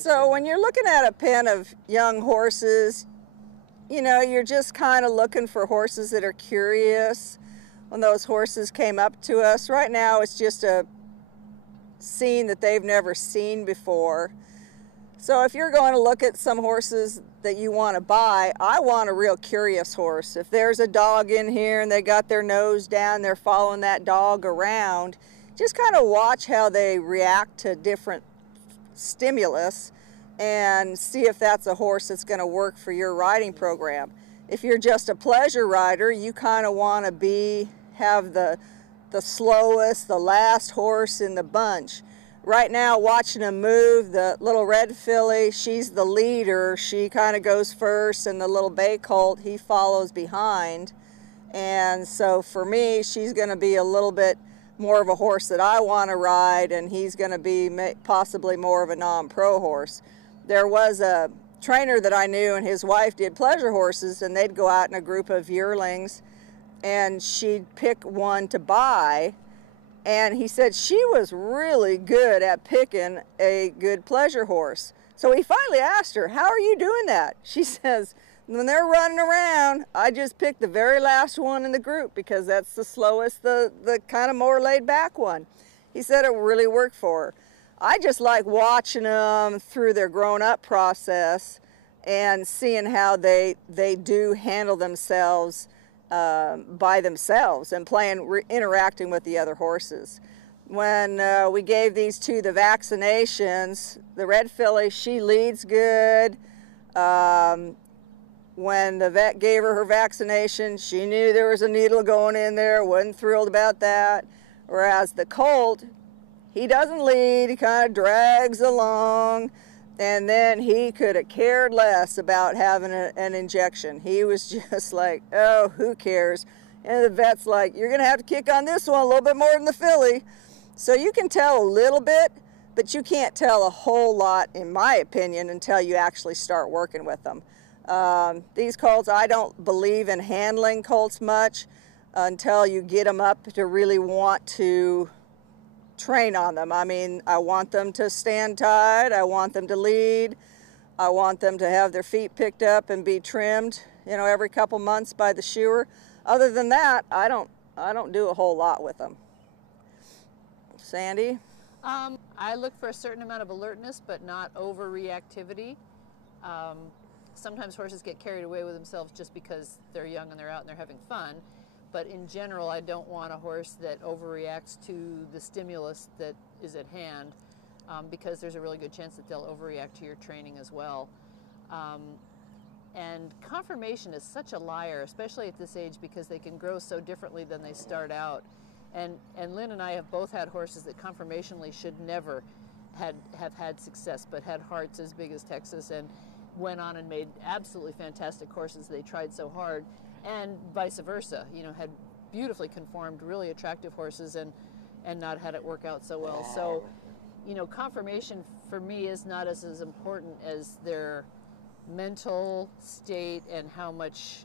So when you're looking at a pen of young horses, you know, you're just kind of looking for horses that are curious. When those horses came up to us, right now it's just a scene that they've never seen before. So if you're going to look at some horses that you want to buy, I want a real curious horse. If there's a dog in here and they got their nose down, they're following that dog around, just kind of watch how they react to different stimulus and see if that's a horse that's going to work for your riding program. If you're just a pleasure rider, you kind of want to have the slowest, the last horse in the bunch. Right now, watching them move, the little red filly, she's the leader. She kind of goes first, and the little bay colt, he follows behind. And so for me, she's going to be a little bit more of a horse that I want to ride, and he's going to be possibly more of a non-pro horse. There was a trainer that I knew, and his wife did pleasure horses, and they'd go out in a group of yearlings, and she'd pick one to buy. And he said she was really good at picking a good pleasure horse. So he finally asked her, "How are you doing that?" She says, "When they're running around, I just pick the very last one in the group because that's the slowest, the kind of more laid back one." He said it really worked for her. I just like watching them through their grown up process and seeing how they do handle themselves by themselves and interacting with the other horses. When we gave these two the vaccinations, the red filly, she leads good. When the vet gave her vaccination, she knew there was a needle going in there, wasn't thrilled about that. Whereas the colt, he doesn't lead, he kind of drags along. And then he could have cared less about having an injection. He was just like, oh, who cares? And the vet's like, you're going to have to kick on this one a little bit more than the filly. So you can tell a little bit, but you can't tell a whole lot, in my opinion, until you actually start working with them. These colts, I don't believe in handling colts much until you get them up to really want to train on them. I mean, I want them to stand tied, I want them to lead, I want them to have their feet picked up and be trimmed, you know, every couple months by the shoer. Other than that, I don't do a whole lot with them. Sandy? I look for a certain amount of alertness, but not overreactivity. Sometimes horses get carried away with themselves just because they're young and they're out and they're having fun. But in general, I don't want a horse that overreacts to the stimulus that is at hand, because there's a really good chance that they'll overreact to your training as well. And conformation is such a liar, especially at this age, because they can grow so differently than they start out. And Lynn and I have both had horses that conformationally should never have had success, but had hearts as big as Texas and went on and made absolutely fantastic horses. They tried so hard. And vice versa, you know, had beautifully conformed, really attractive horses and not had it work out so well. So, you know, conformation for me is not as important as their mental state and how much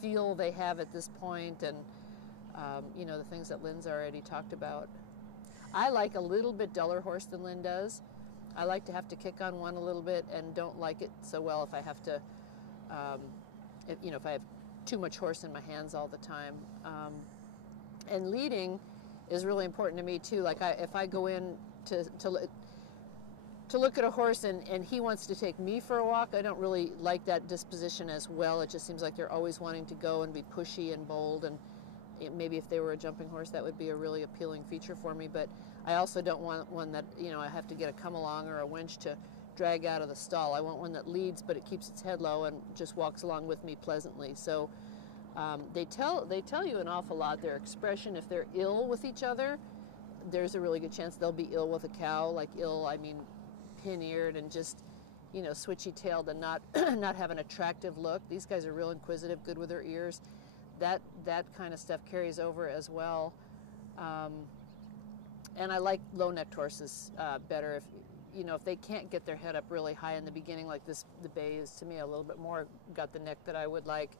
feel they have at this point, and you know, the things that Lynn's already talked about. I like a little bit duller horse than Lynn does. I like to have to kick on one a little bit and don't like it so well if I have to, you know, if I have too much horse in my hands all the time. And leading is really important to me too. Like if I go in to look at a horse and he wants to take me for a walk, I don't really like that disposition as well. It just seems like they're always wanting to go and be pushy and bold, and maybe if they were a jumping horse that would be a really appealing feature for me. But I also don't want one that, you know, I have to get a come along or a winch to drag out of the stall. I want one that leads, but it keeps its head low and just walks along with me pleasantly. So they tell you an awful lot. Their expression, if they're ill with each other, there's a really good chance they'll be ill with a cow. Like ill, I mean pin-eared and just, you know, switchy-tailed and not not have an attractive look. These guys are real inquisitive, good with their ears. That kind of stuff carries over as well. And I like low-necked horses better. If they can't get their head up really high in the beginning, like the bay is to me a little bit more got the neck that I would like.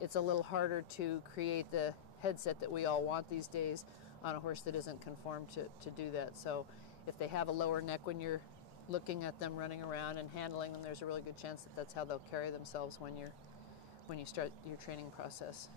It's a little harder to create the headset that we all want these days on a horse that isn't conformed to do that. So if they have a lower neck when you're looking at them running around and handling them, there's a really good chance that that's how they'll carry themselves when you start your training process.